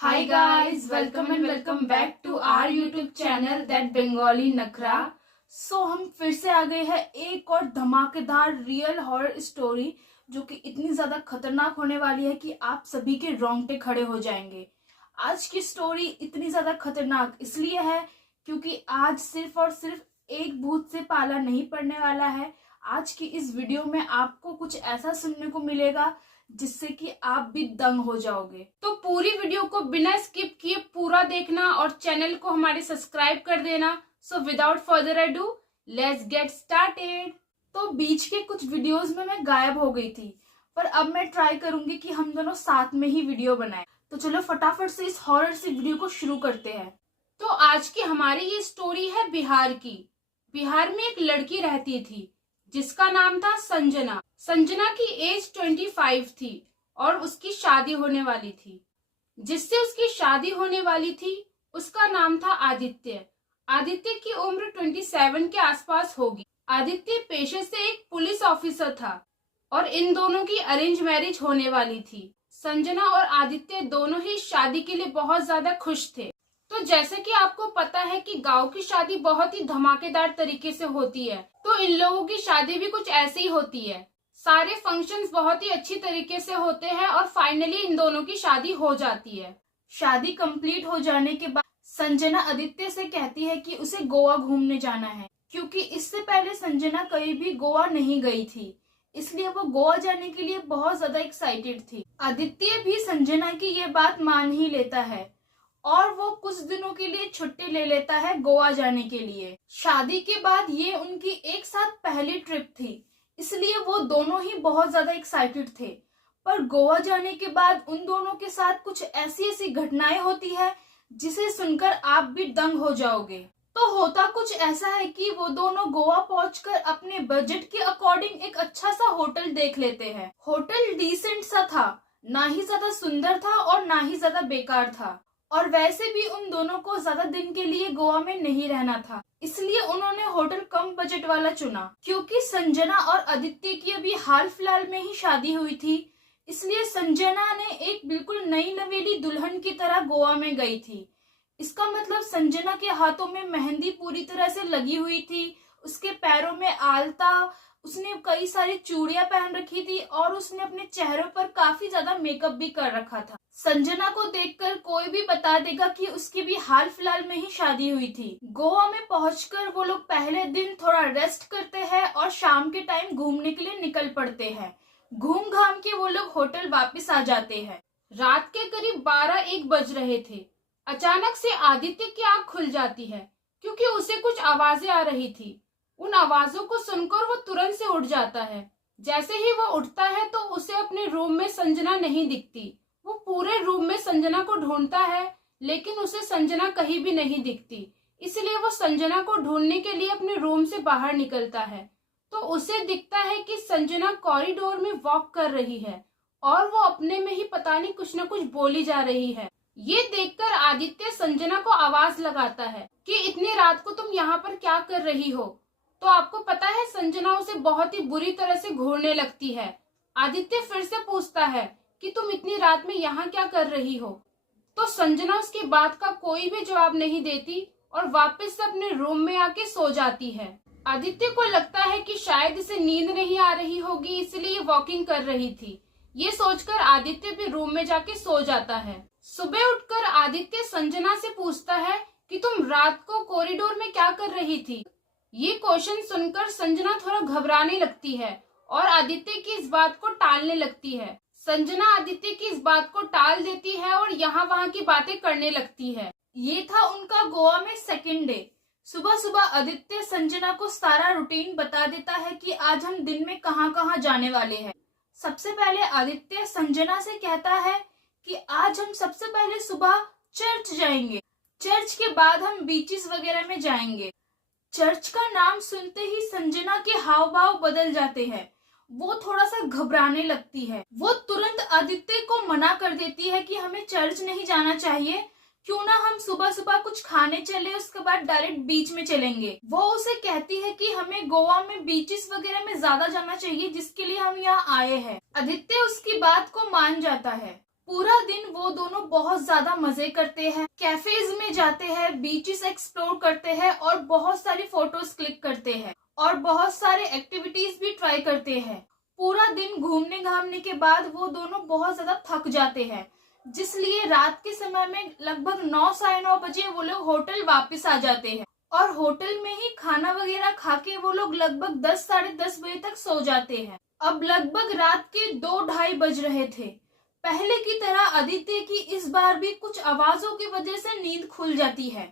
Hi guys, welcome and welcome back to our YouTube channel that Bengali Nakra। हम फिर से आ गए हैं एक और धमाकेदार रियल हॉरर स्टोरी जो कि इतनी ज्यादा खतरनाक होने वाली है कि आप सभी के रोंगटे खड़े हो जाएंगे। आज की स्टोरी इतनी ज्यादा खतरनाक इसलिए है क्योंकि आज सिर्फ और सिर्फ एक भूत से पाला नहीं पड़ने वाला है। आज की इस वीडियो में आपको कुछ ऐसा सुनने को मिलेगा जिससे कि आप भी दंग हो जाओगे। तो पूरी वीडियो को बिना स्किप किए पूरा देखना और चैनल को हमारे सब्सक्राइब कर देना। So without further ado let's get started. तो बीच के कुछ वीडियोस में मैं गायब हो गई थी, पर अब मैं ट्राई करूंगी कि हम दोनों साथ में ही वीडियो बनाएं। तो चलो फटाफट से इस हॉरर से वीडियो को शुरू करते हैं। तो आज की हमारी ये स्टोरी है बिहार की। बिहार में एक लड़की रहती थी जिसका नाम था संजना। संजना की एज 25 थी और उसकी शादी होने वाली थी। जिससे उसकी शादी होने वाली थी उसका नाम था आदित्य। आदित्य की उम्र 27 के आसपास होगी। आदित्य पेशे से एक पुलिस ऑफिसर था और इन दोनों की अरेंज मैरिज होने वाली थी। संजना और आदित्य दोनों ही शादी के लिए बहुत ज्यादा खुश थे। तो जैसे कि आपको पता है कि गांव की शादी बहुत ही धमाकेदार तरीके से होती है, तो इन लोगों की शादी भी कुछ ऐसी ही होती है। सारे फंक्शंस बहुत ही अच्छी तरीके से होते हैं और फाइनली इन दोनों की शादी हो जाती है। शादी कंप्लीट हो जाने के बाद संजना आदित्य से कहती है कि उसे गोवा घूमने जाना है, क्योंकि इससे पहले संजना कहीं भी गोवा नहीं गई थी, इसलिए वो गोवा जाने के लिए बहुत ज्यादा एक्साइटेड थी। आदित्य भी संजना की ये बात मान ही लेता है और वो कुछ दिनों के लिए छुट्टी ले लेता है गोवा जाने के लिए। शादी के बाद ये उनकी एक साथ पहली ट्रिप थी, इसलिए वो दोनों ही बहुत ज्यादा एक्साइटेड थे। पर गोवा जाने के बाद उन दोनों के साथ कुछ ऐसी ऐसी घटनाएं होती है जिसे सुनकर आप भी दंग हो जाओगे। तो होता कुछ ऐसा है कि वो दोनों गोवा पहुंचकर अपने बजट के अकॉर्डिंग एक अच्छा सा होटल देख लेते हैं। होटल डिसेंट सा था, ना ही ज्यादा सुंदर था और ना ही ज्यादा बेकार था। और वैसे भी उन दोनों को ज्यादा दिन के लिए गोवा में नहीं रहना था, इसलिए उन्होंने होटल कम बजट वाला चुना। क्योंकि संजना और आदित्य की अभी हाल फिलहाल में ही शादी हुई थी, इसलिए संजना ने एक बिल्कुल नई नवेली दुल्हन की तरह गोवा में गई थी। इसका मतलब संजना के हाथों में मेहंदी पूरी तरह से लगी हुई थी, उसके पैरों में आलता, उसने कई सारी चूड़ियां पहन रखी थी और उसने अपने चेहरे पर काफी ज्यादा मेकअप भी कर रखा था। संजना को देखकर कोई भी बता देगा कि उसकी भी हाल फिलहाल में ही शादी हुई थी। गोवा में पहुंचकर वो लोग पहले दिन थोड़ा रेस्ट करते हैं और शाम के टाइम घूमने के लिए निकल पड़ते हैं। घूम घाम के वो लोग होटल वापस आ जाते हैं। रात के करीब 12-1 बज रहे थे। अचानक से आदित्य की आंख खुल जाती है क्योंकि उसे कुछ आवाजें आ रही थी। उन आवाजों को सुनकर वो तुरंत से उठ जाता है। जैसे ही वो उठता है तो उसे अपने रूम में संजना नहीं दिखती। वो पूरे रूम में संजना को ढूंढता है, लेकिन उसे संजना कहीं भी नहीं दिखती। इसलिए वो संजना को ढूंढने के लिए अपने रूम से बाहर निकलता है तो उसे दिखता है कि संजना कॉरिडोर में वॉक कर रही है और वो अपने में ही पता नहीं कुछ न कुछ बोली जा रही है। ये देखकर आदित्य संजना को आवाज लगाता है कि इतनी रात को तुम यहाँ पर क्या कर रही हो। तो आपको पता है संजना उसे बहुत ही बुरी तरह से घूरने लगती है। आदित्य फिर से पूछता है कि तुम इतनी रात में यहाँ क्या कर रही हो। तो संजना उसकी बात का कोई भी जवाब नहीं देती और वापस से अपने रूम में आके सो जाती है। आदित्य को लगता है कि शायद इसे नींद नहीं आ रही होगी, इसलिए वॉकिंग कर रही थी। ये सोचकर आदित्य भी रूम में जाके सो जाता है। सुबह उठकर आदित्य संजना से पूछता है कि तुम रात को कॉरिडोर में क्या कर रही थी। ये क्वेश्चन सुनकर संजना थोड़ा घबराने लगती है और आदित्य की इस बात को टालने लगती है। संजना आदित्य की इस बात को टाल देती है और यहाँ वहाँ की बातें करने लगती है। ये था उनका गोवा में सेकंड डे। सुबह सुबह आदित्य संजना को सारा रूटीन बता देता है कि आज हम दिन में कहाँ कहाँ जाने वाले हैं। सबसे पहले आदित्य संजना से कहता है कि आज हम सबसे पहले सुबह चर्च जाएंगे, चर्च के बाद हम बीचेस वगैरह में जाएंगे। चर्च का नाम सुनते ही संजना के हाव भाव बदल जाते हैं। वो थोड़ा सा घबराने लगती है। वो तुरंत आदित्य को मना कर देती है कि हमें चर्च नहीं जाना चाहिए, क्यों ना हम सुबह सुबह कुछ खाने चले, उसके बाद डायरेक्ट बीच में चलेंगे। वो उसे कहती है कि हमें गोवा में बीचेस वगैरह में ज्यादा जाना चाहिए जिसके लिए हम यहाँ आए हैं। आदित्य उसकी बात को मान जाता है। पूरा दिन वो दोनों बहुत ज्यादा मजे करते हैं, कैफेज में जाते हैं, बीचेस एक्सप्लोर करते हैं और बहुत सारी फोटोज क्लिक करते हैं और बहुत सारे एक्टिविटीज भी ट्राई करते हैं। पूरा दिन घूमने घामने के बाद वो दोनों बहुत ज्यादा थक जाते हैं, जिसलिए रात के समय में लगभग 9 साढ़े 9 बजे वो लोग होटल वापस आ जाते हैं और होटल में ही खाना वगैरह खा के वो लोग लगभग 10 साढ़े 10 बजे तक सो जाते हैं। अब लगभग रात के 2 ढाई बज रहे थे। पहले की तरह आदित्य की इस बार भी कुछ आवाजों की वजह से नींद खुल जाती है।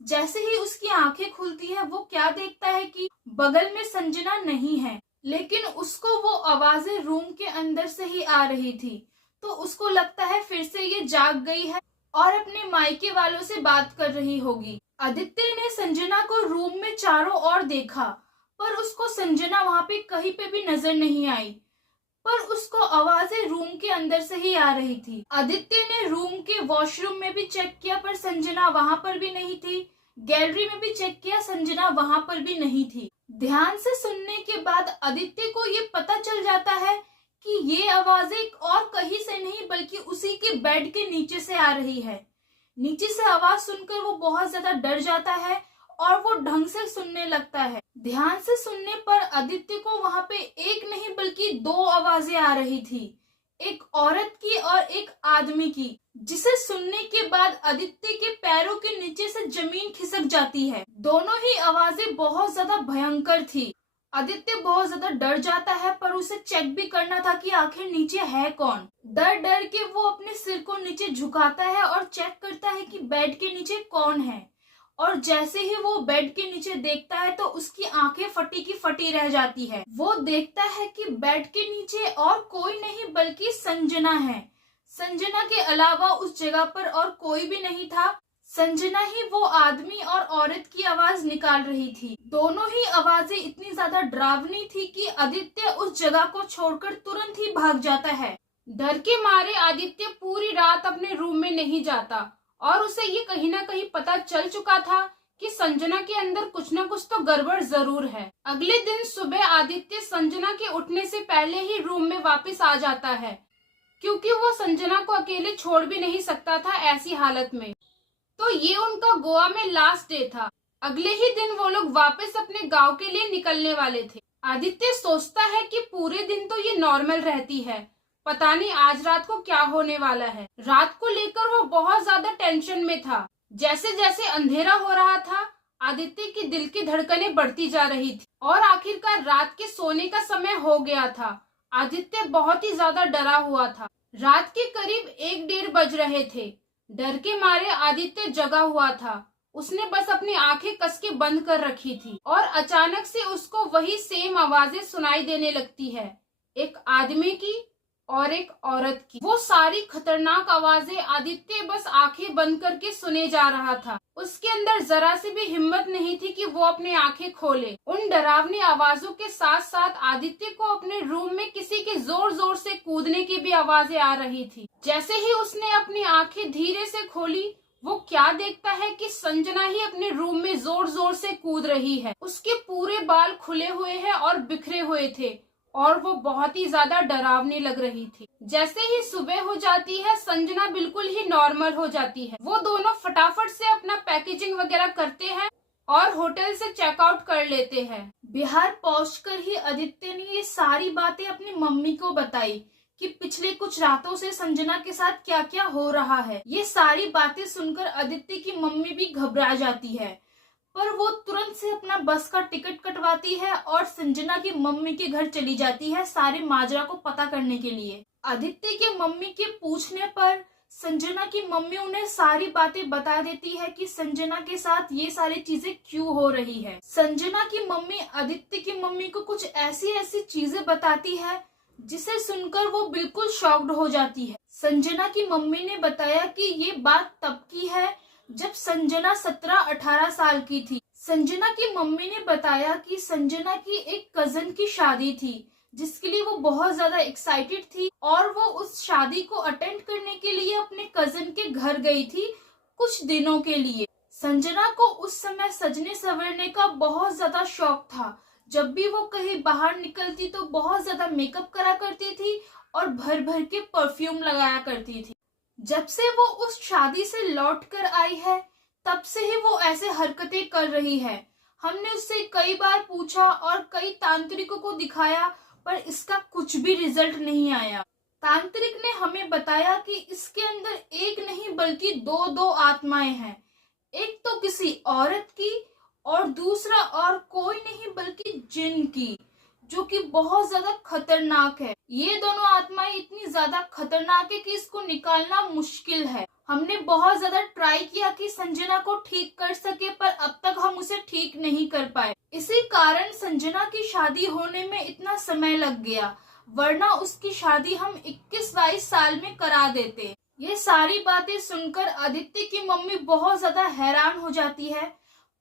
जैसे ही उसकी आंखें खुलती है वो क्या देखता है कि बगल में संजना नहीं है, लेकिन उसको वो आवाजें रूम के अंदर से ही आ रही थी। तो उसको लगता है फिर से ये जाग गई है और अपने मायके वालों से बात कर रही होगी। आदित्य ने संजना को रूम में चारों ओर देखा, पर उसको संजना वहां पे कहीं पे भी नजर नहीं आई, पर उसको आवाजें रूम के अंदर से ही आ रही थी। आदित्य ने रूम के वॉशरूम में भी चेक किया पर संजना वहां पर भी नहीं थी। गैलरी में भी चेक किया, संजना वहां पर भी नहीं थी। ध्यान से सुनने के बाद आदित्य को ये पता चल जाता है कि ये आवाजें और कहीं से नहीं बल्कि उसी के बेड के नीचे से आ रही है। नीचे से आवाज सुनकर वो बहुत ज्यादा डर जाता है और वो ढंग से सुनने लगता है। ध्यान से सुनने पर आदित्य को वहां पे एक नहीं बल्कि 2 आवाजें आ रही थी, एक औरत की और एक आदमी की, जिसे सुनने के बाद आदित्य के पैरों के नीचे से जमीन खिसक जाती है। दोनों ही आवाजें बहुत ज्यादा भयंकर थी। आदित्य बहुत ज्यादा डर जाता है, पर उसे चेक भी करना था कि आखिर नीचे है कौन। डर डर के वो अपने सिर को नीचे झुकाता है और चेक करता है कि बेड के नीचे कौन है। और जैसे ही वो बेड के नीचे देखता है तो उसकी आंखें फटी की फटी रह जाती है। वो देखता है कि बेड के नीचे और कोई नहीं बल्कि संजना है। संजना के अलावा उस जगह पर और कोई भी नहीं था। संजना ही वो आदमी और औरत की आवाज निकाल रही थी। दोनों ही आवाजें इतनी ज्यादा डरावनी थी कि आदित्य उस जगह को छोड़कर तुरंत ही भाग जाता है। डर के मारे आदित्य पूरी रात अपने रूम में नहीं जाता और उसे ये कहीं ना कहीं पता चल चुका था कि संजना के अंदर कुछ न कुछ तो गड़बड़ जरूर है। अगले दिन सुबह आदित्य संजना के उठने से पहले ही रूम में वापस आ जाता है, क्योंकि वो संजना को अकेले छोड़ भी नहीं सकता था ऐसी हालत में। तो ये उनका गोवा में लास्ट डे था। अगले ही दिन वो लोग वापस अपने गांव के लिए निकलने वाले थे। आदित्य सोचता है कि पूरे दिन तो ये नॉर्मल रहती है, पता नहीं आज रात को क्या होने वाला है। रात को लेकर वो बहुत ज्यादा टेंशन में था। जैसे जैसे अंधेरा हो रहा था, आदित्य की दिल की धड़कनें बढ़ती जा रही थी और आखिरकार रात के सोने का समय हो गया था। आदित्य बहुत ही ज्यादा डरा हुआ था। रात के करीब 1-1:30 बज रहे थे। डर के मारे आदित्य जगा हुआ था। उसने बस अपनी आंखें कस के बंद कर रखी थी और अचानक से उसको वही सेम आवाजें सुनाई देने लगती है, एक आदमी की और एक औरत की। वो सारी खतरनाक आवाजें आदित्य बस आंखें बंद करके सुने जा रहा था। उसके अंदर जरा सी भी हिम्मत नहीं थी कि वो अपनी आंखें खोले। उन डरावनी आवाजों के साथ साथ आदित्य को अपने रूम में किसी के जोर जोर से कूदने की भी आवाजें आ रही थी। जैसे ही उसने अपनी आंखें धीरे से खोली, वो क्या देखता है कि संजना ही अपने रूम में जोर जोर से कूद रही है। उसके पूरे बाल खुले हुए हैं और बिखरे हुए थे और वो बहुत ही ज्यादा डरावनी लग रही थी। जैसे ही सुबह हो जाती है, संजना बिल्कुल ही नॉर्मल हो जाती है। वो दोनों फटाफट से अपना पैकेजिंग वगैरह करते हैं और होटल से चेकआउट कर लेते हैं। बिहार पहुंचकर ही आदित्य ने ये सारी बातें अपनी मम्मी को बताई कि पिछले कुछ रातों से संजना के साथ क्या क्या हो रहा है। ये सारी बातें सुनकर आदित्य की मम्मी भी घबरा जाती है, पर वो तुरंत से अपना बस का टिकट कटवाती है और संजना की मम्मी के घर चली जाती है सारे माजरा को पता करने के लिए। आदित्य के मम्मी के पूछने पर संजना की मम्मी उन्हें सारी बातें बता देती है कि संजना के साथ ये सारी चीजें क्यों हो रही है। संजना की मम्मी आदित्य की मम्मी को कुछ ऐसी ऐसी चीजें बताती है जिसे सुनकर वो बिल्कुल शॉक्ड हो जाती है। संजना की मम्मी ने बताया कि ये बात तब की है जब संजना 17-18 साल की थी। संजना की मम्मी ने बताया कि संजना की एक कजन की शादी थी, जिसके लिए वो बहुत ज्यादा एक्साइटेड थी और वो उस शादी को अटेंड करने के लिए अपने कजन के घर गई थी कुछ दिनों के लिए। संजना को उस समय सजने संवरने का बहुत ज्यादा शौक था। जब भी वो कहीं बाहर निकलती तो बहुत ज्यादा मेकअप करा करती थी और भर भर के परफ्यूम लगाया करती थी। जब से वो उस शादी से लौट कर आई है तब से ही वो ऐसे हरकतें कर रही है। हमने उससे कई बार पूछा और कई तांत्रिकों को दिखाया पर इसका कुछ भी रिजल्ट नहीं आया। तांत्रिक ने हमें बताया कि इसके अंदर एक नहीं बल्कि दो दो आत्माएं हैं। एक तो किसी औरत की और दूसरा और कोई नहीं बल्कि जिन की, जो कि बहुत ज्यादा खतरनाक है। ये दोनों आत्माएं इतनी ज्यादा खतरनाक है कि इसको निकालना मुश्किल है। हमने बहुत ज्यादा ट्राई किया कि संजना को ठीक कर सके पर अब तक हम उसे ठीक नहीं कर पाए। इसी कारण संजना की शादी होने में इतना समय लग गया, वरना उसकी शादी हम 21-22 साल में करा देते। ये सारी बातें सुनकर आदित्य की मम्मी बहुत ज्यादा हैरान हो जाती है,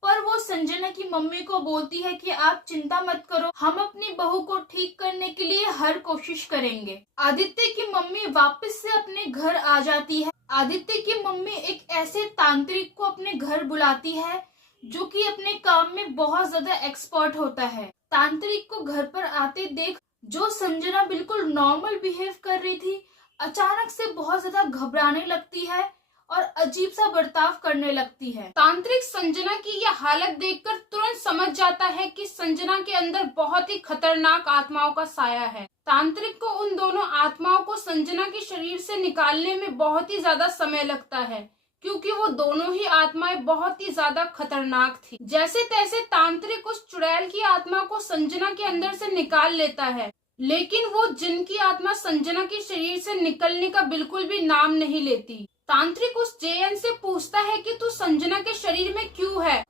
पर वो संजना की मम्मी को बोलती है कि आप चिंता मत करो, हम अपनी बहू को ठीक करने के लिए हर कोशिश करेंगे। आदित्य की मम्मी वापस से अपने घर आ जाती है। आदित्य की मम्मी एक ऐसे तांत्रिक को अपने घर बुलाती है जो कि अपने काम में बहुत ज्यादा एक्सपर्ट होता है। तांत्रिक को घर पर आते देख जो संजना बिल्कुल नॉर्मल बिहेव कर रही थी, अचानक से बहुत ज्यादा घबराने लगती है और अजीब सा बर्ताव करने लगती है। तांत्रिक संजना की यह हालत देखकर तुरंत समझ जाता है कि संजना के अंदर बहुत ही खतरनाक आत्माओं का साया है। तांत्रिक को उन दोनों आत्माओं को संजना के शरीर से निकालने में बहुत ही ज्यादा समय लगता है, क्योंकि वो दोनों ही आत्माएं बहुत ही ज्यादा खतरनाक थी। जैसे तैसे तांत्रिक उस चुड़ैल की आत्मा को संजना के अंदर से निकाल लेता है, लेकिन वो जिन की आत्मा संजना के शरीर से निकलने का बिल्कुल भी नाम नहीं लेती। तांत्रिक उस जेएन से पूछता है कि तू संजना के शरीर में क्यों है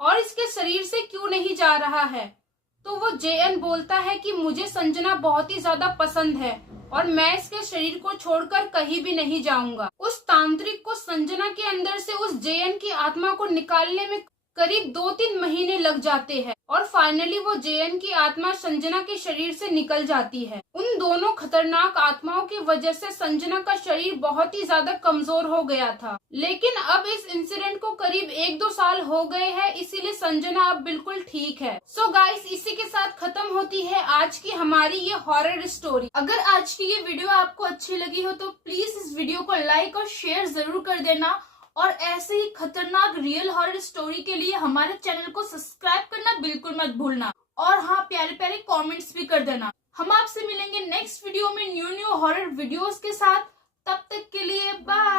और इसके शरीर से क्यों नहीं जा रहा है। तो वो जेएन बोलता है कि मुझे संजना बहुत ही ज्यादा पसंद है और मैं इसके शरीर को छोड़कर कहीं भी नहीं जाऊंगा। उस तांत्रिक को संजना के अंदर से उस जेएन की आत्मा को निकालने में करीब 2-3 महीने लग जाते हैं और फाइनली वो जेएन की आत्मा संजना के शरीर से निकल जाती है। उन दोनों खतरनाक आत्माओं की वजह से संजना का शरीर बहुत ही ज्यादा कमजोर हो गया था, लेकिन अब इस इंसिडेंट को करीब 1-2 साल हो गए हैं, इसीलिए संजना अब बिल्कुल ठीक है। सो गाइस, इसी के साथ खत्म होती है आज की हमारी ये हॉरर स्टोरी। अगर आज की ये वीडियो आपको अच्छी लगी हो तो प्लीज इस वीडियो को लाइक और शेयर जरूर कर देना और ऐसे ही खतरनाक रियल हॉरर स्टोरी के लिए हमारे चैनल को सब्सक्राइब करना बिल्कुल मत भूलना। और हाँ, प्यारे प्यारे कमेंट्स भी कर देना। हम आपसे मिलेंगे नेक्स्ट वीडियो में न्यू हॉरर वीडियोस के साथ। तब तक के लिए बाय।